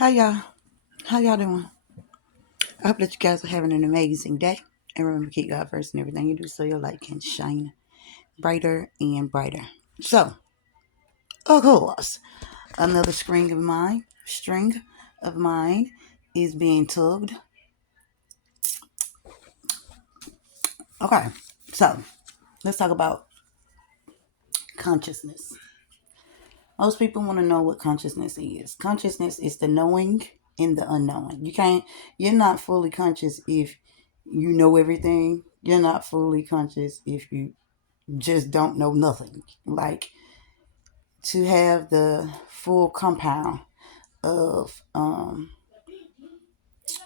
How y'all? How y'all doing? I hope that you guys are having an amazing day. And remember to keep God first in everything you do so your light can shine brighter and brighter. So, of course, another string of mine is being tugged. Okay, so let's talk about consciousness. Most people want to know what consciousness is. Consciousness is the knowing and the unknowing. You're not fully conscious if you know everything. You're not fully conscious if you just don't know nothing. Like to have the full compound of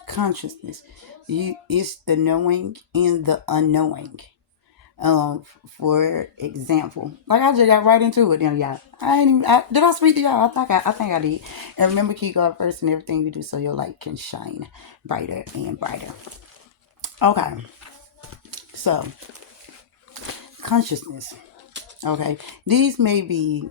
consciousness, it's the knowing and the unknowing. For example, like I just got right into it, then y'all. Did I speak to y'all? I think I did. And remember, keep God first in everything you do, so your light can shine brighter and brighter. Okay, so consciousness. Okay, these may be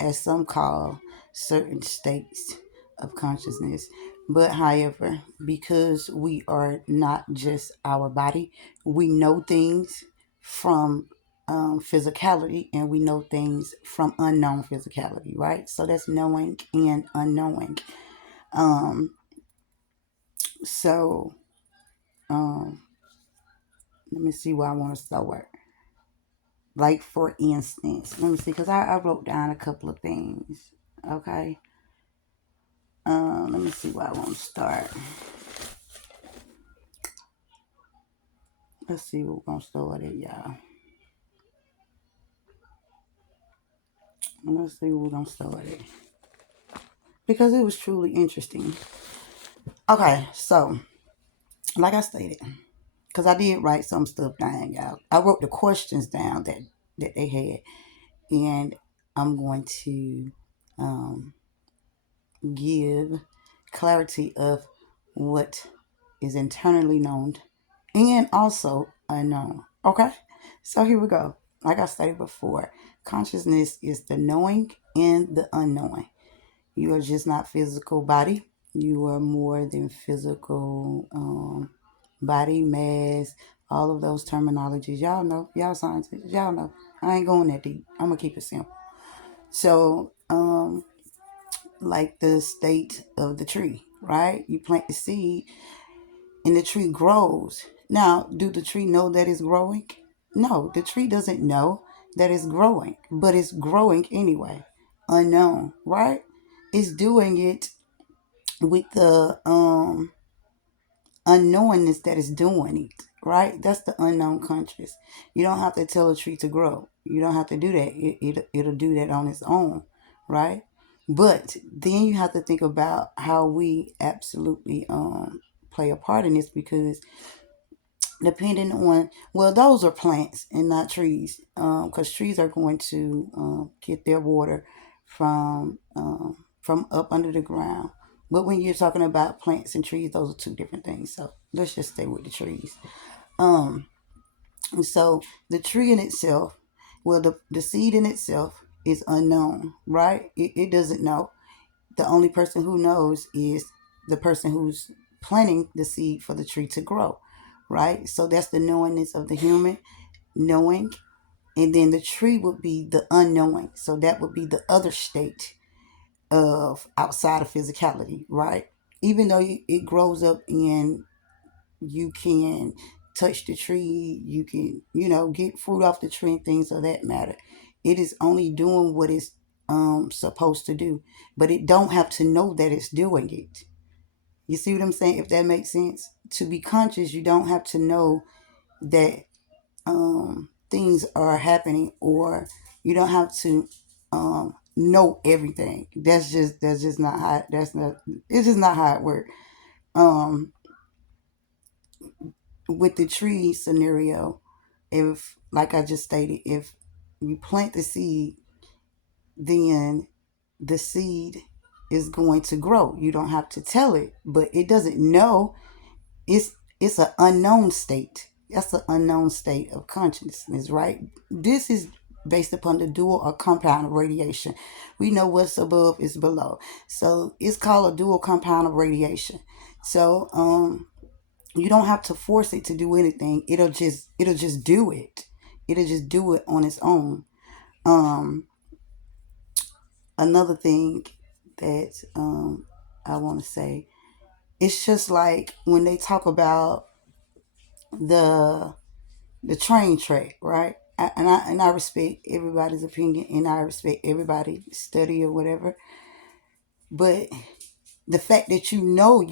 as some call certain states of consciousness. But however, because we are not just our body, we know things from physicality and we know things from unknown physicality, right? So that's knowing and unknowing. Um, so um, let me see where I want to start. Like, for instance, let me see, because I wrote down a couple of things. Okay. Let me see where I want to start. Let's see where we're going to start it, y'all. Let's see where we're going to start it. Because it was truly interesting. Okay, so, like I stated, because I did write some stuff down, y'all. I wrote the questions down that they had. And I'm going to give clarity of what is internally known and also unknown. Okay? So here we go. Like I stated before, consciousness is the knowing and the unknowing. You are just not physical body. You are more than physical body, mass, all of those terminologies. Y'all know. Y'all scientists. Y'all know. I ain't going that deep. I'm going to keep it simple. So, like the state of the tree, right? You plant the seed and the tree grows. Now, do the tree know that it's growing? No, the tree doesn't know that it's growing, but it's growing anyway. Unknown, right? It's doing it with the unknowingness that it's doing it, right? That's the unknown conscious. You don't have to tell a tree to grow. You don't have to do that. It'll do that on its own, right? But then you have to think about how we absolutely play a part in this, because depending on, well, those are plants and not trees, because trees are going to get their water from up under the ground. But when you're talking about plants and trees, those are two different things. So let's just stay with the trees. um so the tree in itself, well, the seed in itself is unknown, right? It doesn't know. The only person who knows is the person who's planting the seed for the tree to grow, right? So that's the knowingness of the human knowing. And then the tree would be the unknowing. So that would be the other state of outside of physicality, right? Even though it grows up and you can touch the tree, you can, get fruit off the tree and things of that matter. It is only doing what it's supposed to do, but it don't have to know that it's doing it. You see what I'm saying? If that makes sense. To be conscious, you don't have to know that things are happening, or you don't have to know everything. That's just not how. That's not. It's just not how it works. Um, with the tree scenario, if, like I just stated, if you plant the seed, then the seed is going to grow. You don't have to tell it, but it doesn't know. It's an unknown state. That's an unknown state of consciousness, right? This is based upon the dual or compound of radiation. We know what's above is below. So it's called a dual compound of radiation. So you don't have to force it to do anything. It'll just do it. It'll just do it on its own. Um Another thing that I want to say, it's just like when they talk about the the train track, right? And I respect everybody's opinion, and I respect everybody's study or whatever. But the fact that you know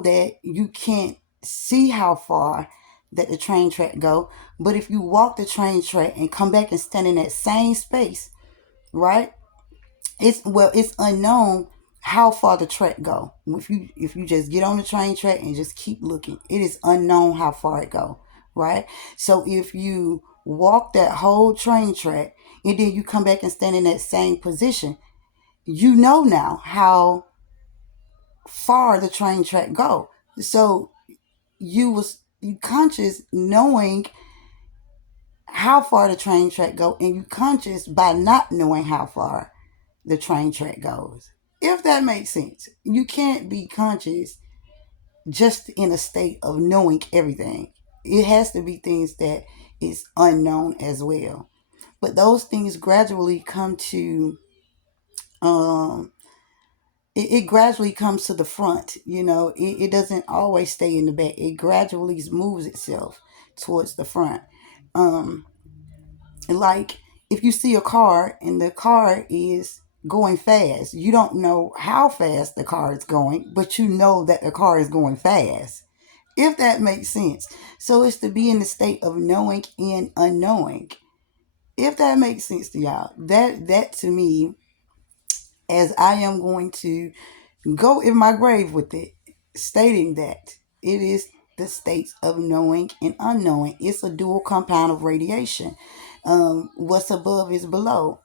that you can't see how far that the train track go. But if you walk the train track and come back and stand in that same space, right? It's unknown how far the track go. If you just get on the train track and just keep looking, it is unknown how far it go, right? So if you walk that whole train track and then you come back and stand in that same position, you know now how far the train track go. So you conscious knowing how far the train track go, and you conscious by not knowing how far the train track goes. If that makes sense. You can't be conscious just in a state of knowing everything. It has to be things that is unknown as well. But those things gradually come to um it gradually comes to the front. It doesn't always stay in the back. It gradually moves itself towards the front. Um like if you see a car and the car is going fast, you don't know how fast the car is going, but you know that the car is going fast, if that makes sense. So it's to be in the state of knowing and unknowing, if that makes sense to y'all. That to me, as I am going to go in my grave with it, stating that it is the states of knowing and unknowing. It's a dual compound of radiation. What's above is below.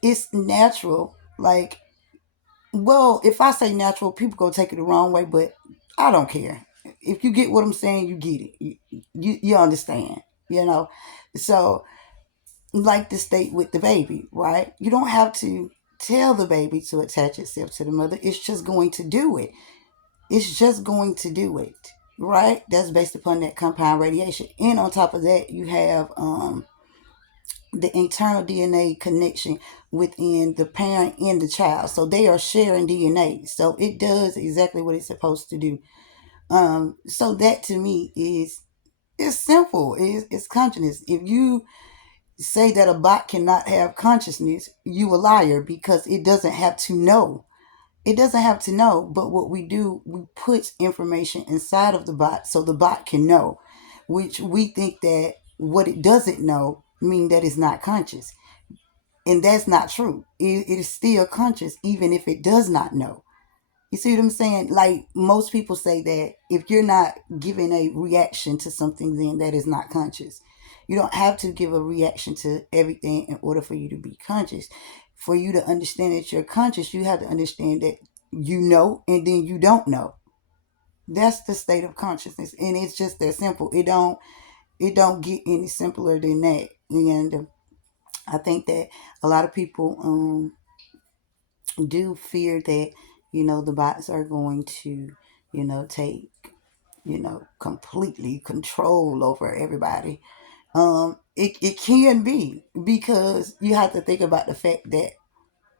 It's natural. Like, well, if I say natural, people go take it the wrong way, but I don't care. If you get what I'm saying, you get it. You understand, you know? So, like the state with the baby, right? You don't have to tell the baby to attach itself to the mother. It's just going to do it. It's just going to do it, right? That's based upon that compound radiation. And on top of that, you have the internal DNA connection within the parent and the child. So they are sharing DNA. So it does exactly what it's supposed to do. So that to me is simple. It's consciousness. If you say that a bot cannot have consciousness, you a liar, because it doesn't have to know. It doesn't have to know, but what we do, we put information inside of the bot so the bot can know, which we think that what it doesn't know mean that it's not conscious. And that's not true. It is still conscious even if it does not know. You see what I'm saying? Like most people say that if you're not giving a reaction to something, then that is not conscious. You don't have to give a reaction to everything in order for you to be conscious. For you to understand that you're conscious, you have to understand that you know and then you don't know. That's the state of consciousness, and it's just that simple. It don't get any simpler than that. And I think that a lot of people do fear that the bots are going to take completely control over everybody. It can be, because you have to think about the fact that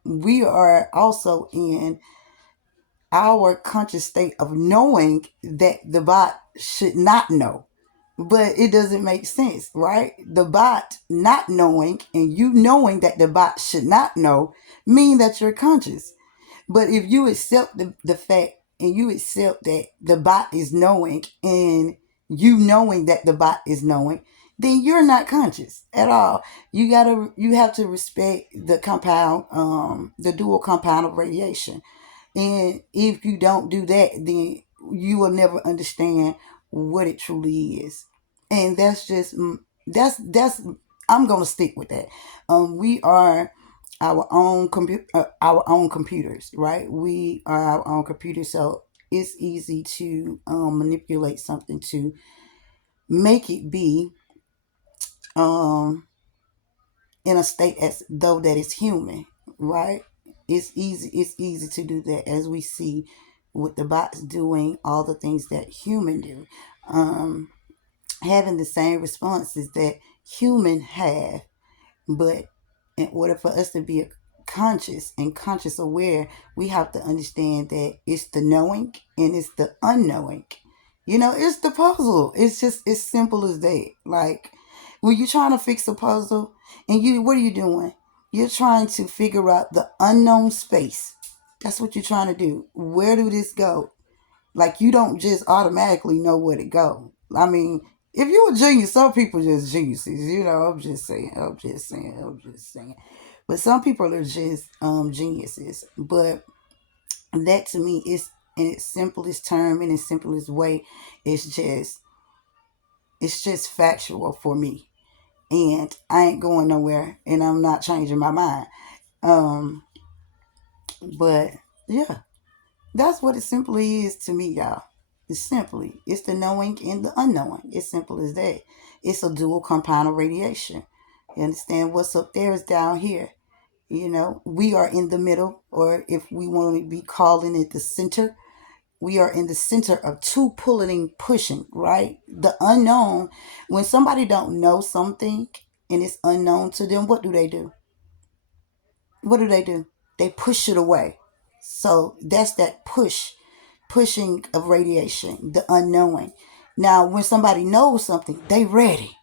we are also in our conscious state of knowing that the bot should not know. But it doesn't make sense, right? The bot not knowing and you knowing that the bot should not know mean that you're conscious. But if you accept the fact and you accept that the bot is knowing and you knowing that the bot is knowing, then you're not conscious at all. You have to respect the compound, the dual compound of radiation. And if you don't do that, then you will never understand what it truly is. And that's just that's I'm gonna stick with that. We are our own computers, right? We are our own computers, so it's easy to manipulate something to make it be um in a state as though that is human, right? It's easy to do that, as we see with the bots doing all the things that human do, um having the same responses that human have. But in order for us to be conscious and conscious aware, we have to understand that it's the knowing and it's the unknowing. It's the puzzle. It's just as simple as that. Like when you're trying to fix a puzzle, and what are you doing? You're trying to figure out the unknown space. That's what you're trying to do. Where do this go? Like, you don't just automatically know where to go. I mean, if you're a genius, some people just geniuses. I'm just saying. But some people are just geniuses. But that to me is, in its simplest term, in its simplest way, it's just factual for me. And I ain't going nowhere, and I'm not changing my mind. Um, but yeah, that's what it simply is to me, y'all. It's the knowing and the unknowing. It's simple as that. It's a dual compound of radiation. You understand? What's up there is down here. We are in the middle, or if we want to be calling it the center, we are in the center of two pulling and pushing, right? The unknown, when somebody don't know something and it's unknown to them, what do they do? What do they do? They push it away. So that's that pushing of radiation, the unknowing. Now, when somebody knows something, they ready.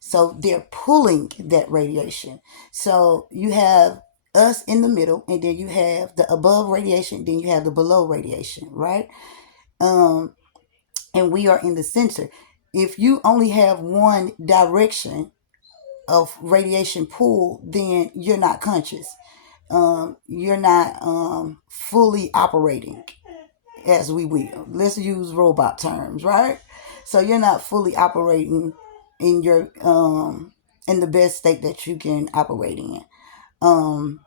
So they're pulling that radiation. So you have us in the middle, and then you have the above radiation, then you have the below radiation, right? Um, and we are in the center. If you only have one direction of radiation pull, then you're not conscious. You're not fully operating, as we will. Let's use robot terms, right? So you're not fully operating in your in the best state that you can operate in. Um,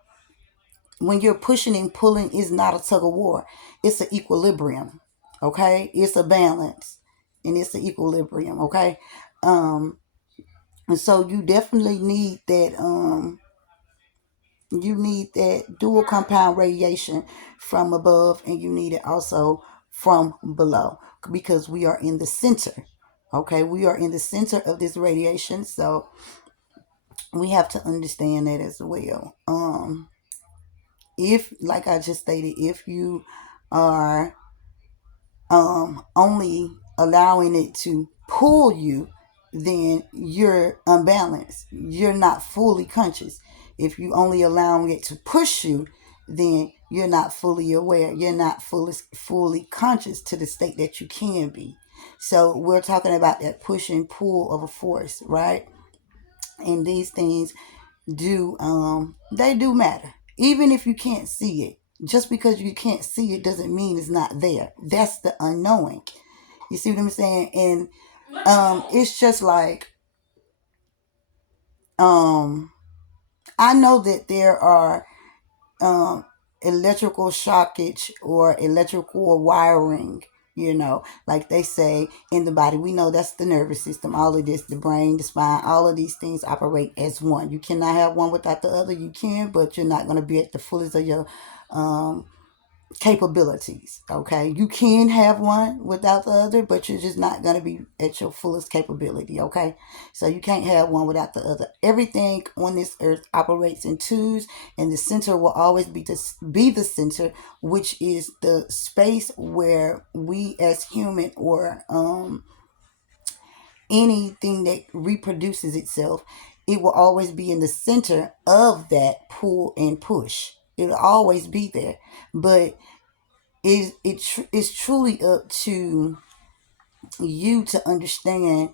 when you're pushing and pulling, is not a tug of war. It's an equilibrium. Okay, it's a balance, and it's an equilibrium. Okay, and so you definitely need that. You need that dual compound radiation from above, and you need it also from below, because we are in the center. Okay, we are in the center of this radiation, so we have to understand that as well. If, like I just stated, if you are only allowing it to pull you, then you're unbalanced. You're not fully conscious. If you only allowing it to push you, then you're not fully aware. You're not fully conscious to the state that you can be. So we're talking about that push and pull of a force, right? And these things they do matter. Even if you can't see it. Just because you can't see it doesn't mean it's not there. That's the unknowing. You see what I'm saying? And it's just like, I know that there are electrical shockage or electrical wiring, like they say in the body. We know that's the nervous system. All of this, the brain, the spine, all of these things operate as one. You cannot have one without the other. You can, but you're not going to be at the fullest of your capabilities. Okay, you can have one without the other, but you're just not going to be at your fullest capability. Okay, so you can't have one without the other. Everything on this earth operates in twos, and the center will always be the center, which is the space where we as human, or anything that reproduces itself, it will always be in the center of that pull and push. It'll always be there. But it's truly up to you to understand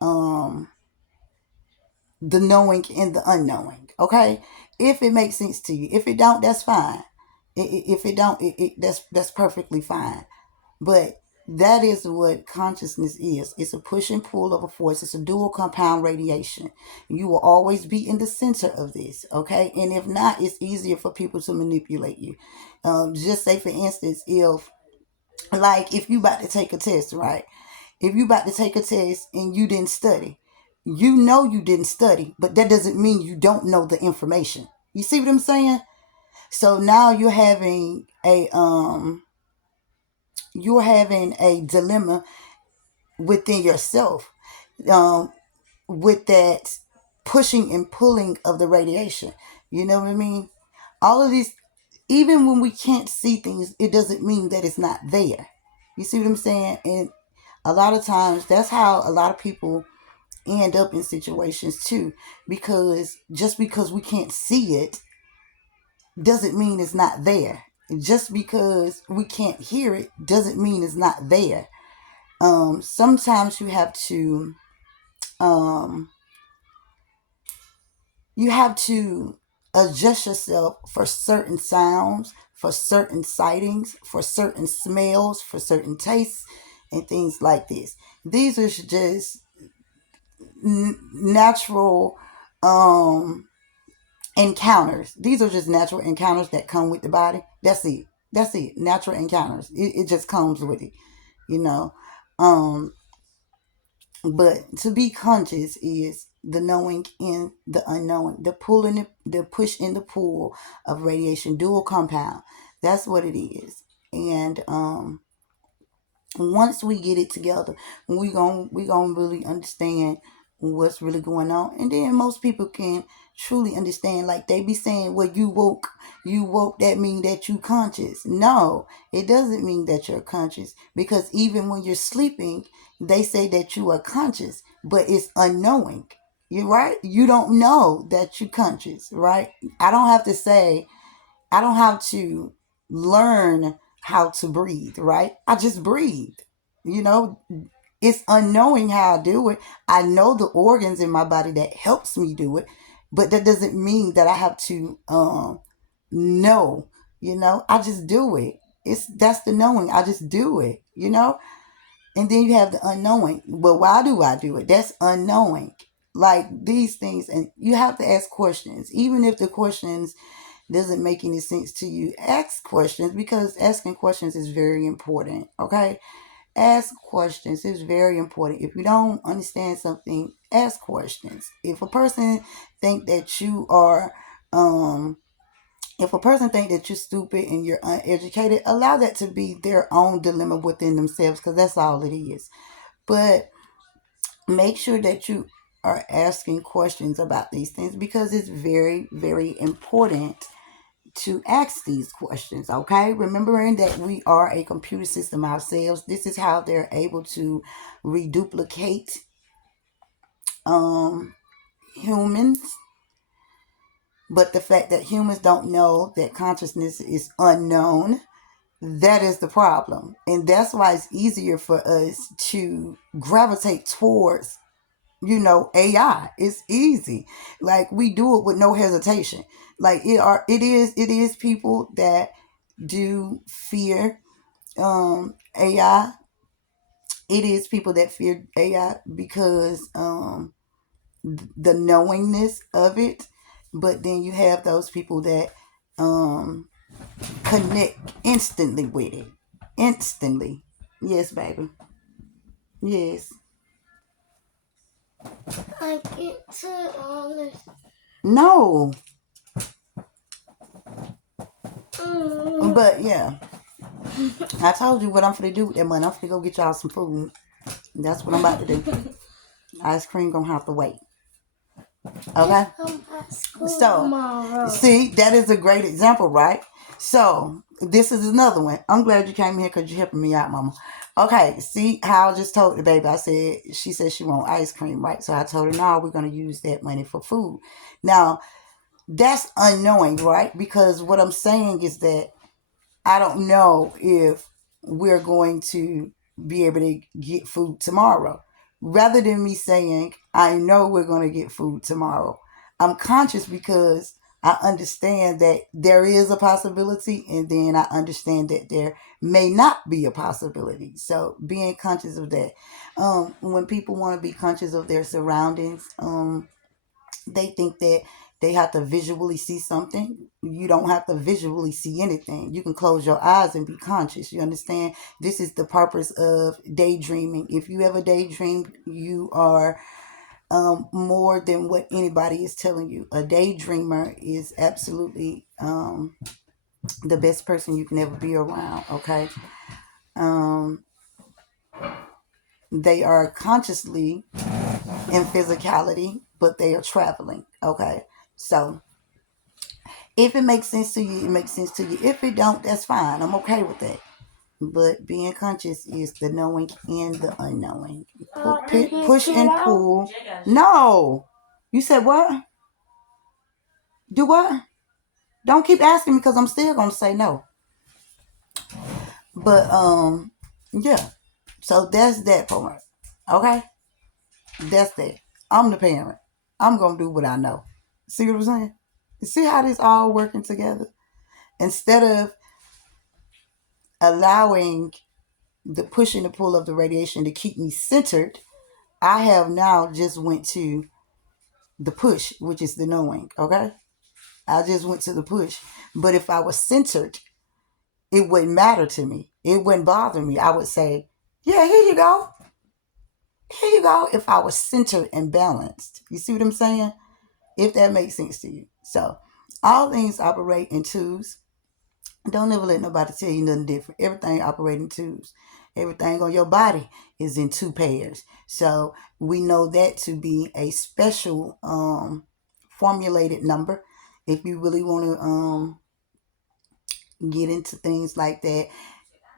the knowing and the unknowing. Okay, if it makes sense to you. If it don't, that's fine. If it don't, that's perfectly fine. But that is what consciousness is. It's a push and pull of a force. It's a dual compound radiation. You will always be in the center of this, okay? And if not, it's easier for people to manipulate you. Just say, for instance, if you about to take a test, right? If you about to take a test and you didn't study, You know you didn't study, but that doesn't mean you don't know the information. You see what I'm saying? So now you're having a dilemma within yourself, um, with that pushing and pulling of the radiation. You know what I mean? All of these, even when we can't see things, it doesn't mean that it's not there. You see what I'm saying? And a lot of times, that's how a lot of people end up in situations too, because just because we can't see it doesn't mean it's not there. Just because we can't hear it doesn't mean it's not there. Sometimes um, you have to adjust yourself for certain sounds, for certain sightings, for certain smells, for certain tastes, and things like this. These are just natural um, encounters. These are just natural encounters that come with the body. That's it. That's it. Natural encounters. It just comes with it, you know. Um, but to be conscious is the knowing and the unknowing, the pull and the push and the pull of radiation, dual compound. That's what it is. And once we get it together, we gonna really understand what's really going on, and then most people can truly understand. Like they be saying, well, you woke, that mean that you conscious. No, it doesn't mean that you're conscious, because even when you're sleeping, they say that you are conscious, but it's unknowing. You're right, you don't know that you're conscious, right? I don't have to say, I don't have to learn how to breathe, right? I just breathe. You know, it's unknowing how I do it. I know the organs in my body that helps me do it, but that doesn't mean that I have to know, I just do it. That's the knowing. I just do it. And then you have the unknowing. Well, why do I do it? That's unknowing. Like these things, and you have to ask questions, even if the questions doesn't make any sense to you. Ask questions, because asking questions is very important. Okay, ask questions is very important. If you don't understand something, ask questions. If a person think that you are if a person think that you're stupid and you're uneducated, allow that to be their own dilemma within themselves, because that's all it is. But make sure that you are asking questions about these things, because it's very, very important to ask these questions. Okay, remembering that we are a computer system ourselves. This is how they're able to reduplicate humans. But the fact that humans don't know that consciousness is unknown, that is the problem. And that's why it's easier for us to gravitate towards, AI. It's easy. Like we do it with no hesitation. Like it is people that do fear AI. It is people that fear AI because the knowingness of it. But then you have those people that um, connect instantly with it. Instantly. Yes, baby. Yes. I get to all this. No. But yeah. I told you what I'm finna do with that money. I'm finna go get y'all some food. That's what I'm about to do. Ice cream gonna have to wait. Okay? So, see, that is a great example, right? So, this is another one. I'm glad you came here because you're helping me out, Mama. Okay, see how I just told the baby. She said she want ice cream, right? So I told her, no, we're going to use that money for food. Now, that's unknowing, right? Because what I'm saying is that I don't know if we're going to be able to get food tomorrow. Rather than me saying, I know we're going to get food tomorrow, I'm conscious because I understand that there is a possibility, and then I understand that there may not be a possibility. So being conscious of that. When people want to be conscious of their surroundings, they think that they have to visually see something. You don't have to visually see anything. You can close your eyes and be conscious. You understand? This is the purpose of daydreaming. If you ever daydream, you are more than what anybody is telling you. A daydreamer is absolutely the best person you can ever be around. Okay. Um, they are consciously in physicality, but they are traveling. Okay. So if it makes sense to you, it makes sense to you. If it don't, that's fine. I'm okay with that. But being conscious is the knowing and the unknowing. Push and pull. No. You said what? Do what? Don't keep asking me because I'm still gonna say no. But yeah. So that's that part. Okay? That's that. I'm the parent. I'm gonna do what I know. See what I'm saying? You see how this all working together? Instead of allowing the push and the pull of the radiation to keep me centered, I have now just went to the push, which is the knowing. Okay? I just went to the push. But if I was centered, it wouldn't matter to me. It wouldn't bother me. I would say, yeah, here you go. Here you go. If I was centered and balanced. You see what I'm saying? If that makes sense to you. So all things operate in twos. Don't ever let nobody tell you nothing different. Everything operates in twos. Everything on your body is in two pairs. So we know that to be a special formulated number. If you really want to get into things like that,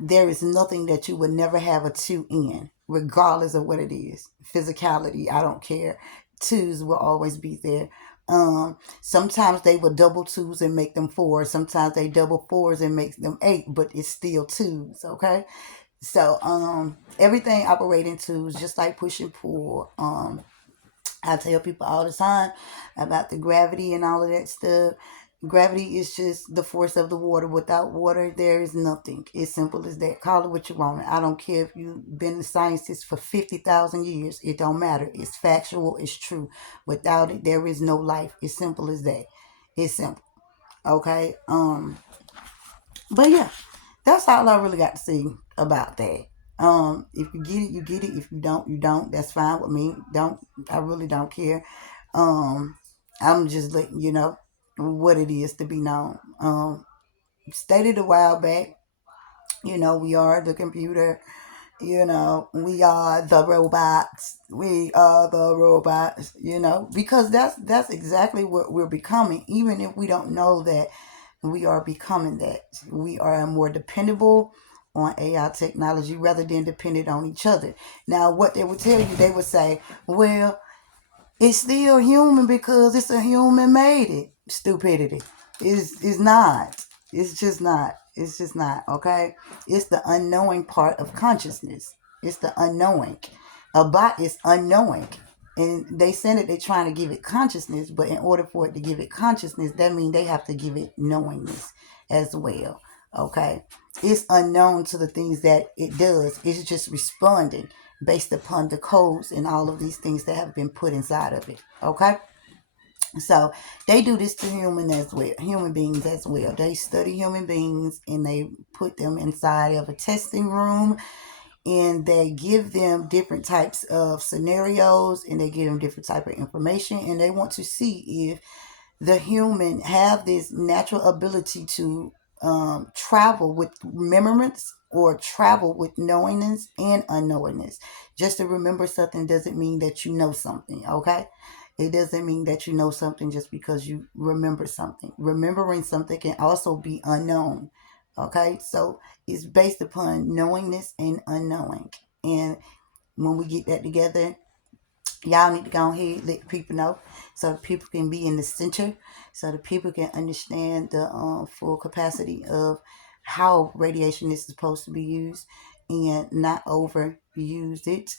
there is nothing that you would never have a two in, regardless of what it is. Physicality, I don't care. Twos will always be there. Sometimes they will double twos and make them four. Sometimes they double fours and make them eight, but it's still twos. Okay. So everything operating twos, just like push and pull. I tell people all the time about the gravity and all of that stuff. Gravity is just the force of the water. Without water, there is nothing. It's simple as that. Call it what you want. I don't care if you've been a scientist for 50,000 years. It don't matter. It's factual. It's true. Without it, there is no life. It's simple as that. It's simple. Okay. But yeah, that's all I really got to say about that. If you get it, you get it. If you don't, you don't. That's fine with me. I really don't care. I'm just letting you know what it is to be known. Stated a while back, we are the computer. We are the robots. We are the robots. Because that's exactly what we're becoming. Even if we don't know that we are becoming that, we are more dependable on AI technology rather than dependent on each other. Now, what they would tell you, they would say, well, it's still human because it's a human made it. Stupidity. It's not. It's just not. It's just not. Okay? It's the unknowing part of consciousness. It's the unknowing. A bot is unknowing. And they say that they're trying to give it consciousness, but in order for it to give it consciousness, that means they have to give it knowingness as well. Okay? It's unknown to the things that it does. It's just responding based upon the codes and all of these things that have been put inside of it. Okay? So they do this to human beings as well. They study human beings and they put them inside of a testing room and they give them different types of scenarios and they give them different type of information and they want to see if the human have this natural ability to travel with remembrance or travel with knowingness and unknowingness. Just to remember something doesn't mean that you know something, okay? It doesn't mean that you know something just because you remember something. Remembering something can also be unknown, okay? So it's based upon knowingness and unknowing. And when we get that together, y'all need to go ahead let people know so the people can be in the center so the people can understand the full capacity of how radiation is supposed to be used and not overuse it.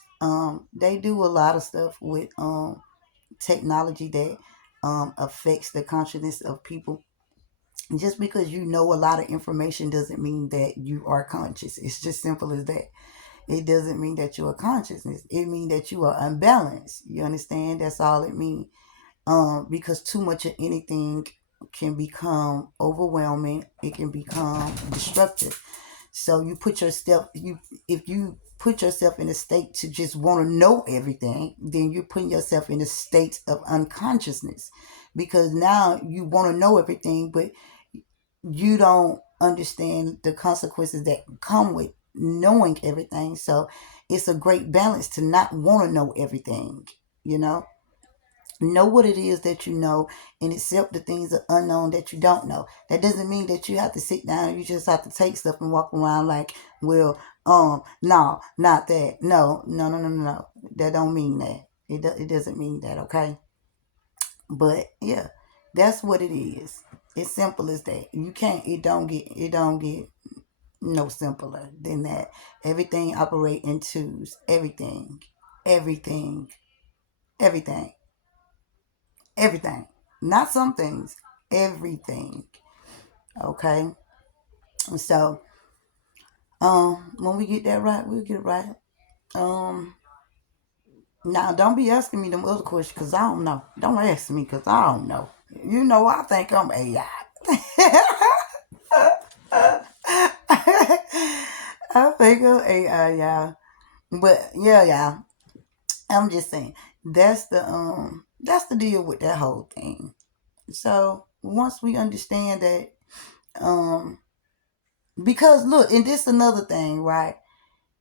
They do a lot of stuff with technology that affects the consciousness of people. Just because you know a lot of information doesn't mean that you are conscious. It's just simple as that. It doesn't mean that you are consciousness. It means that you are unbalanced. You understand? That's all it means. Because too much of anything can become overwhelming. It can become destructive. So you put your step. If you put yourself in a state to just want to know everything, then you're putting yourself in a state of unconsciousness, because now you want to know everything, but you don't understand the consequences that come with knowing everything. So it's a great balance to not want to know everything, you know what it is that you know, and accept the things that are unknown that you don't know. That doesn't mean that you have to sit down and you just have to take stuff and walk around like, well, no, not that. No, no, no, no, no, no. That don't mean that. It doesn't mean that, okay? But yeah, that's what it is. It's simple as that. You can't. It don't get no simpler than that. Everything operate in twos. Everything, everything, everything. Not some things. Everything. Okay. So when we get that right, we'll get it right. Um, Now don't be asking me them other questions because I don't know. Don't ask me because I don't know. You know, I think I'm AI. I think I'm AI, y'all. But yeah, y'all. I'm just saying that's the deal with that whole thing. So once we understand that, um because look, and this another thing, right?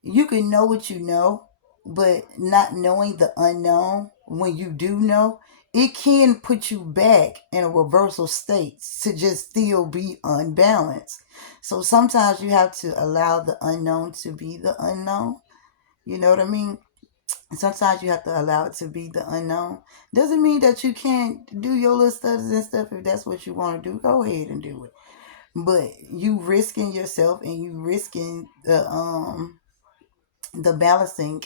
You can know what you know, but not knowing the unknown, when you do know, it can put you back in a reversal state to just still be unbalanced. So sometimes you have to allow the unknown to be the unknown. You know what I mean? Sometimes you have to allow it to be the unknown. Doesn't mean that you can't do your little studies and stuff. If that's what you want to do, go ahead and do it. But you risking yourself, and you risking the balancing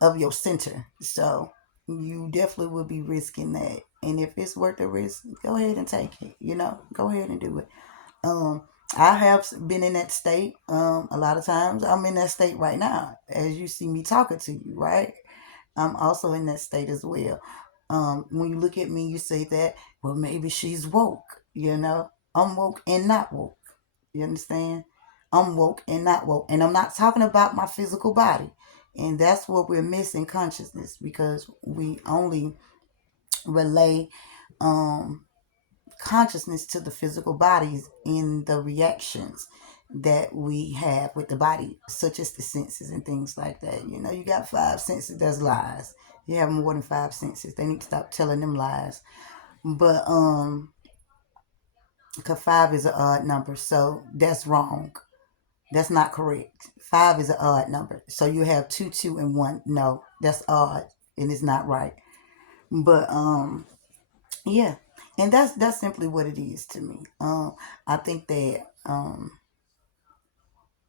of your center. So you definitely will be risking that. And if it's worth the risk, go ahead and take it. Go ahead and do it. Um, I have been in that state. A lot of times I'm in that state right now, as you see me talking to you, right? I'm also in that state as well. When you look at me, you say that, well, maybe she's woke. I'm woke and not woke. You understand? I'm woke and not woke. And I'm not talking about my physical body. And that's what we're missing consciousness, because we only relay um, consciousness to the physical bodies in the reactions that we have with the body, such as the senses and things like that. You got five senses, that's lies. You have more than five senses. They need to stop telling them lies. But because five is an odd number, so that's wrong. That's not correct. Five is an odd number. So you have two, two, and one. No, that's odd, and it's not right. But yeah, and that's simply what it is to me. I think that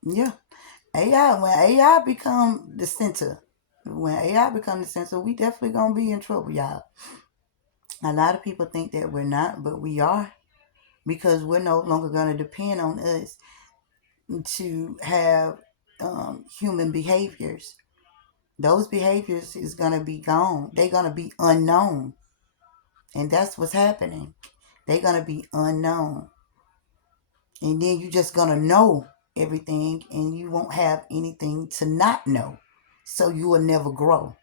yeah, AI become the center, when AI become the center, we definitely gonna be in trouble, y'all. A lot of people think that we're not, but we are, because we're no longer gonna depend on us to have human behaviors. Those behaviors is going to be gone. They're going to be unknown. And that's what's happening. They're going to be unknown. And then you're just going to know everything, and you won't have anything to not know. So you will never grow.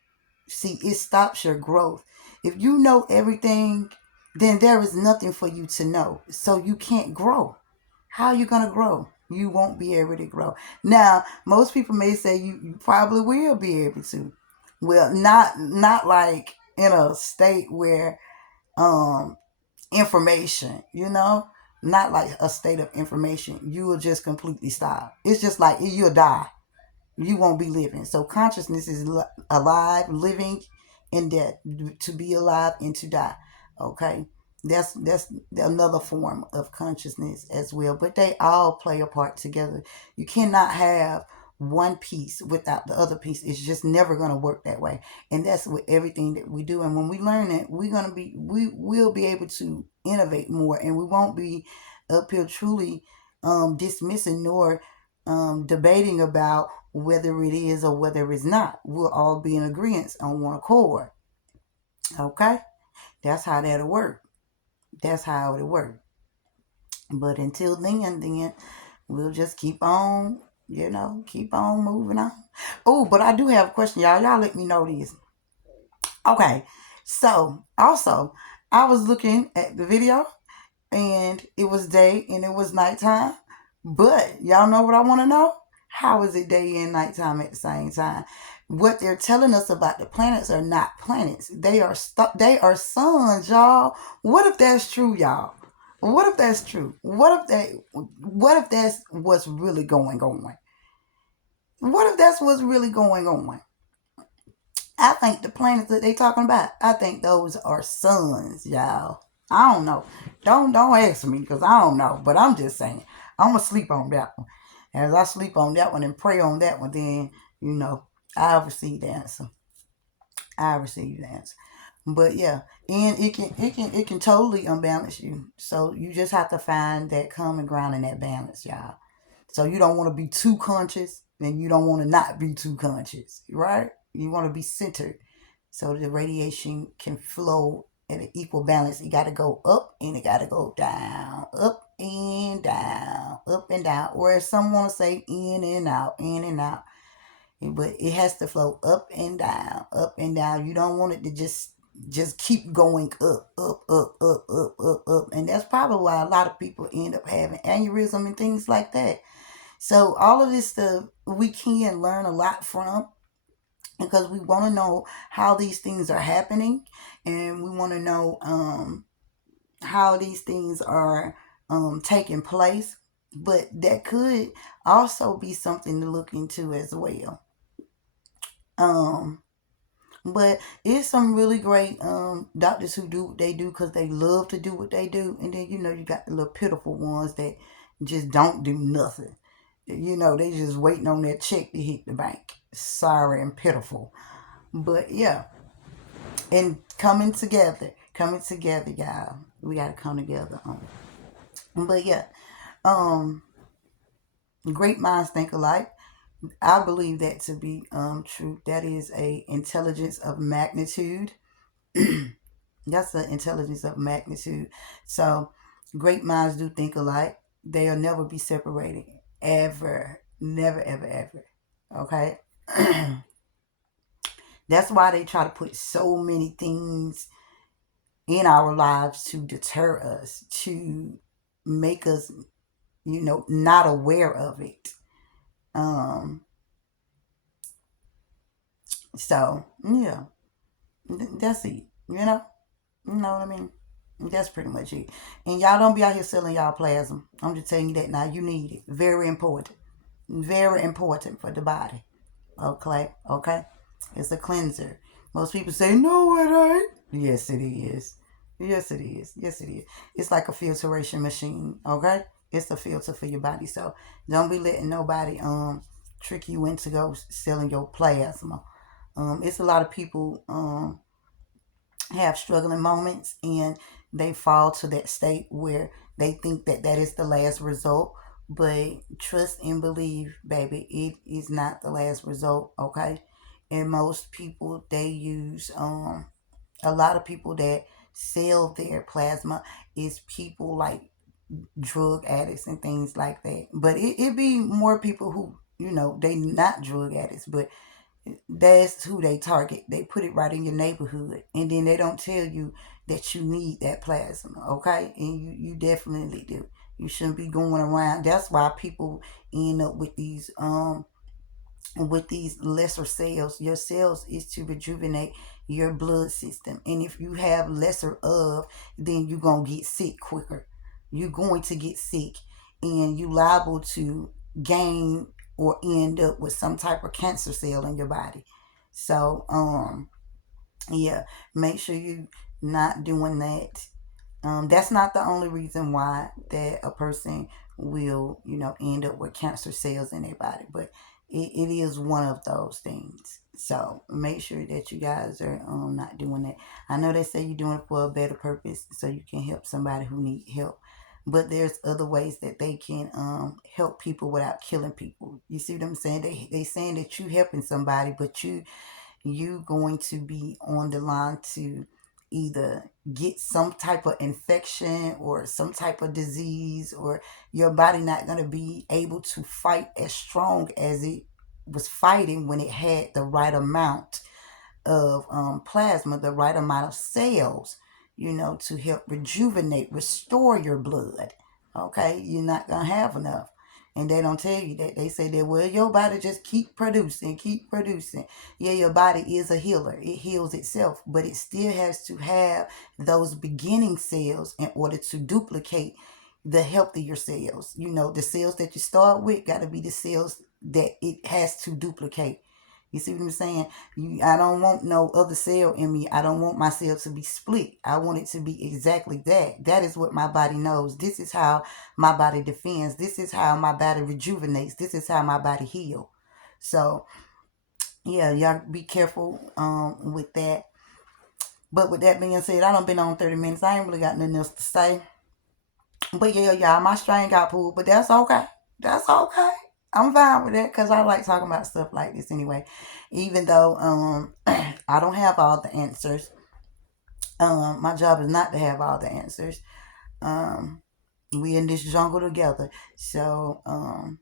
See, it stops your growth. If you know everything, then there is nothing for you to know. So you can't grow. How are you going to grow? You won't be able to grow. Now, most people may say you probably will be able to. Well, not like in a state where um information, not like a state of information. You will just completely stop. It's just like you'll die. You won't be living. So consciousness is alive, living, and dead. To be alive and to die. Okay, that's another form of consciousness as well. But they all play a part together. You cannot have one piece without the other piece. It's just never going to work that way. And that's with everything that we do. And when we learn it, we will be able to innovate more, and we won't be up here truly dismissing nor debating about whether it is or whether it's not. We'll all be in agreement on one accord. Okay? That's how that'll work. That's how it'll work. But until then we'll just keep on keep on moving on. Oh, but I do have a question, y'all. Y'all let me know this. Okay. So, also, I was looking at the video and it was day and it was nighttime. But y'all know what I want to know? How is it day and nighttime at the same time? What they're telling us about the planets are not planets. They are suns, y'all. What if that's true, y'all? What if that's true? What if that's what's really going on? What if that's what's really going on? I think the planets that they talking about, I think those are suns, y'all. I don't know. Don't ask me because I don't know. But I'm just saying. I'm gonna sleep on that one. As I sleep on that one and pray on that one, then I'll receive the answer. I receive the answer. But yeah, and it can totally unbalance you. So you just have to find that common ground and that balance, y'all. So you don't want to be too conscious and you don't want to not be too conscious, right? You want to be centered so the radiation can flow at an equal balance. It got to go up and it got to go down, up and down, up and down. Or as some want to say, in and out, in and out. But it has to flow up and down, up and down. You don't want it to just keep going up, up, up, up, up, up, up. And that's probably why a lot of people end up having aneurysm and things like that. So all of this stuff we can learn a lot from because we want to know how these things are happening, and we want to know how these things are taking place. But that could also be something to look into as well. Um, but it's some really great doctors who do what they do because they love to do what they do, and then you got the little pitiful ones that just don't do nothing. They just waiting on that check to hit the bank. Sorry and pitiful. But yeah, and coming together, y'all. We gotta come together. But yeah, um, great minds think alike. I believe that to be true. That is a intelligence of magnitude. That's the intelligence of magnitude. So, great minds do think alike. They'll never be separated. Ever. Never, ever, ever. Okay? That's why they try to put so many things in our lives to deter us, to make us, not aware of it. Um, so, yeah, that's it. You know what I mean? That's pretty much it. And y'all don't be out here selling y'all plasma. I'm just telling you that now. You need it. Very important. Very important for the body. Okay? Okay? It's a cleanser. Most people say, no, it ain't. Yes, it is. Yes, it is. Yes, it is. It's like a filtration machine. Okay? It's a filter for your body. So don't be letting nobody trick you into go selling your plasma. It's a lot of people have struggling moments and they fall to that state where they think that that is the last result. But trust and believe, baby, it is not the last result. Okay? And most people, they use a lot of people that sell their plasma is people like drug addicts and things like that. But it be more people who, they not drug addicts, but that's who they target. They put it right in your neighborhood, and then they don't tell you that you need that plasma, okay? And you definitely do. You shouldn't be going around. That's why people end up with these lesser cells. Your cells is to rejuvenate your blood system, and if you have lesser of, then you're gonna get sick quicker. You're going to get sick, and you liable to gain or end up with some type of cancer cell in your body. So yeah, make sure you not doing that. That's not the only reason why that a person will, end up with cancer cells in their body, but it is one of those things. So make sure that you guys are not doing that. I know they say you're doing it for a better purpose, so you can help somebody who need help. But there's other ways that they can help people without killing people. You see what I'm saying? They saying that you helping somebody, but you going to be on the line to either get some type of infection or some type of disease, or your body not going to be able to fight as strong as it was fighting when it had the right amount of plasma, the right amount of cells, to help rejuvenate, restore your blood. Okay, you're not gonna have enough. And they don't tell you that. They say that, well, your body just keep producing, keep producing. Yeah, your body is a healer. It heals itself, but it still has to have those beginning cells in order to duplicate the healthier cells. The cells that you start with got to be the cells that it has to duplicate. You see what I'm saying? I don't want no other cell in me. I don't want my cell to be split. I want it to be exactly that. That is what my body knows. This is how my body defends. This is how my body rejuvenates. This is how my body heals. So, yeah, y'all be careful with that. But with that being said, I done been on 30 minutes. I ain't really got nothing else to say. But yeah, y'all, my strain got pulled. But that's okay. That's okay. I'm fine with that because I like talking about stuff like this anyway. Even though I don't have all the answers. My job is not to have all the answers. We in this jungle together. So I'm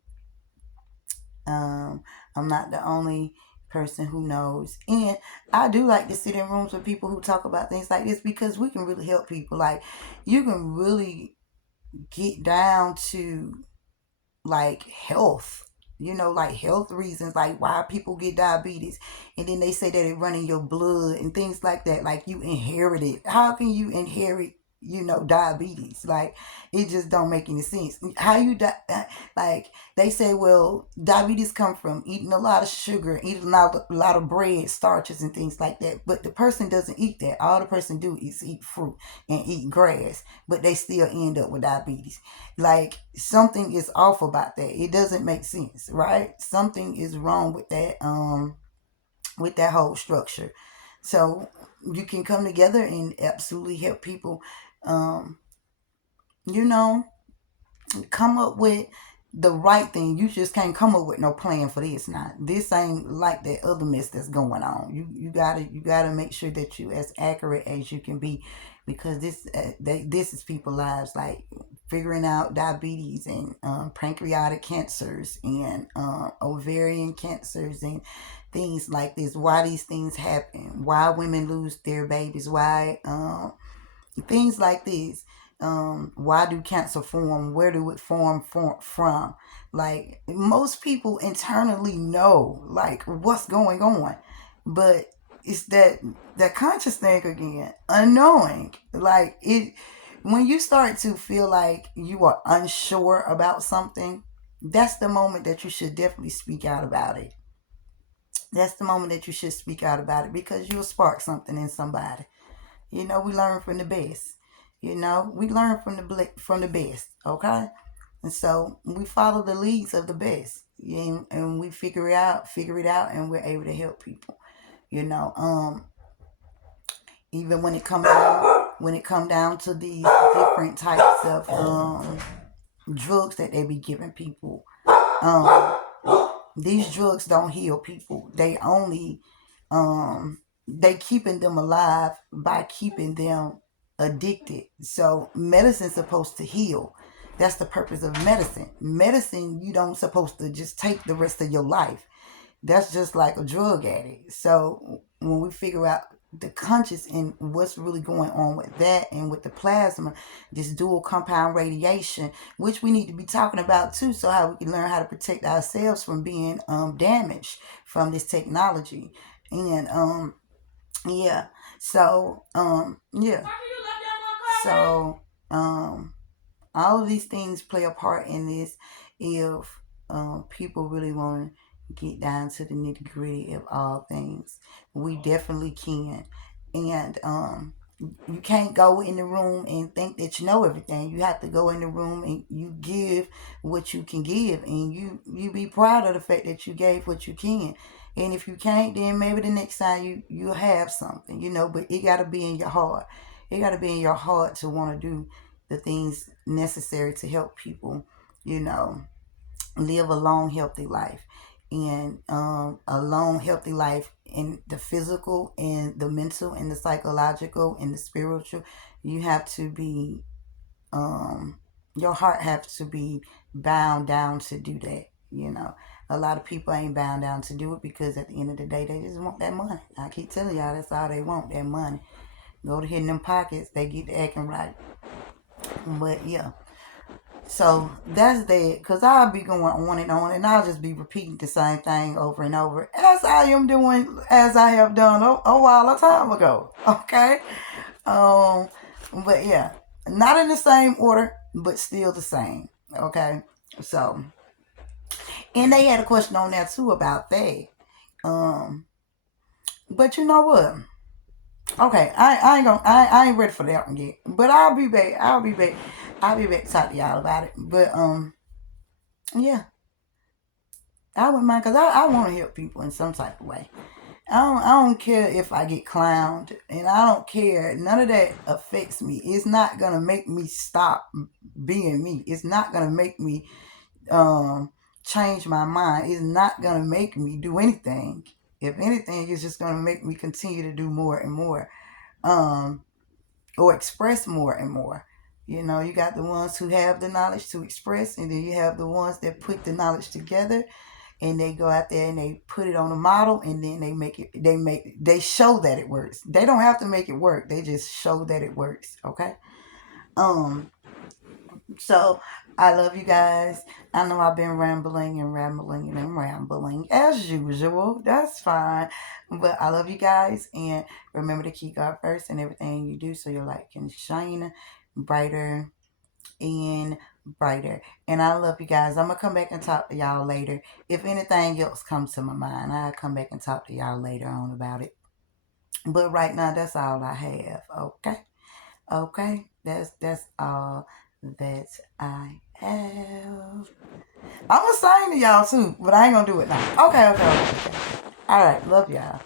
not the only person who knows. And I do like to sit in rooms with people who talk about things like this because we can really help people. Like, you can really get down to like health, like health reasons, like why people get diabetes, and then they say that it run in your blood and things like that, like you inherit it. How can you inherit diabetes? Like, it just don't make any sense. How you like, they say, well, diabetes come from eating a lot of sugar, eating a lot of bread, starches and things like that. But the person doesn't eat that. All the person do is eat fruit and eat grass, but they still end up with diabetes. Like, something is off about that. It doesn't make sense, right? Something is wrong with that whole structure. So you can come together and absolutely help people you know come up with the right thing. You just can't come up with no plan for this. Now, this ain't like that other mess that's going on. You gotta make sure that you as accurate as you can be, because this is people's lives. Like, figuring out diabetes and pancreatic cancers and ovarian cancers and things like this. Why these things happen? Why women lose their babies? Why things like this. Why do cancer form? Where do it form from? Like, most people internally know like what's going on, but it's that conscious thing again, unknowing. Like, it, when you start to feel like you are unsure about something, that's the moment that you should definitely speak out about it. That's the moment that you should speak out about it, because you'll spark something in somebody. We learn from the best. We learn from the best. Okay, and so we follow the leads of the best, and we figure it out, and we're able to help people. Even when it comes down to these different types of drugs that they be giving people. These drugs don't heal people. They only they keeping them alive by keeping them addicted. So medicine's supposed to heal. That's the purpose of medicine. Medicine, you don't supposed to just take the rest of your life. That's just like a drug addict. So when we figure out the conscious and what's really going on with that, and with the plasma, this dual compound radiation, which we need to be talking about too, so how we can learn how to protect ourselves from being damaged from this technology. And yeah, so yeah, so all of these things play a part in this. If people really want to get down to the nitty gritty of all things, we definitely can. And you can't go in the room and think that you know everything. You have to go in the room and you give what you can give, and you be proud of the fact that you gave what you can. And if you can't, then maybe the next time you'll have something, but it got to be in your heart. It got to be in your heart to want to do the things necessary to help people, live a long, healthy life. And a long, healthy life in the physical and the mental and the psychological and the spiritual. You have to be, your heart has to be bound down to do that. You know, a lot of people ain't bound down to do it because at the end of the day, they just want that money. I keep telling y'all, that's all they want, that money. Go to hitting them pockets, they get to acting right. But yeah. So that's that. Cause I'll be going on, and I'll just be repeating the same thing over and over, as I am doing, as I have done a while a time ago. Okay. Um, but yeah, not in the same order, but still the same. Okay. So, and they had a question on there too about that. Um, but you know what? Okay, I ain't gonna, I ain't ready for that one yet. But I'll be back. I'll be back to talk to y'all about it. But yeah, I wouldn't mind because I want to help people in some type of way. I don't care if I get clowned, and I don't care. None of that affects me. It's not gonna make me stop being me. It's not gonna make me change my mind. It's not gonna make me do anything. If anything, it's just gonna make me continue to do more and more, or express more and more. You know, you got the ones who have the knowledge to express, and then you have the ones that put the knowledge together and they go out there and they put it on a model, and then they show that it works. They don't have to make it work, they just show that it works. Okay. So I love you guys. I know I've been rambling and rambling and rambling as usual. That's fine. But I love you guys, and remember to keep God first in everything you do so your light can shine brighter and brighter. And I love you guys. I'm gonna come back and talk to y'all later. If anything else comes to my mind, I'll come back and talk to y'all later on about it. But right now, that's all I have. Okay. Okay. That's all that I have. I'm gonna sing to y'all too, but I ain't gonna do it now. Okay. All right. Love y'all.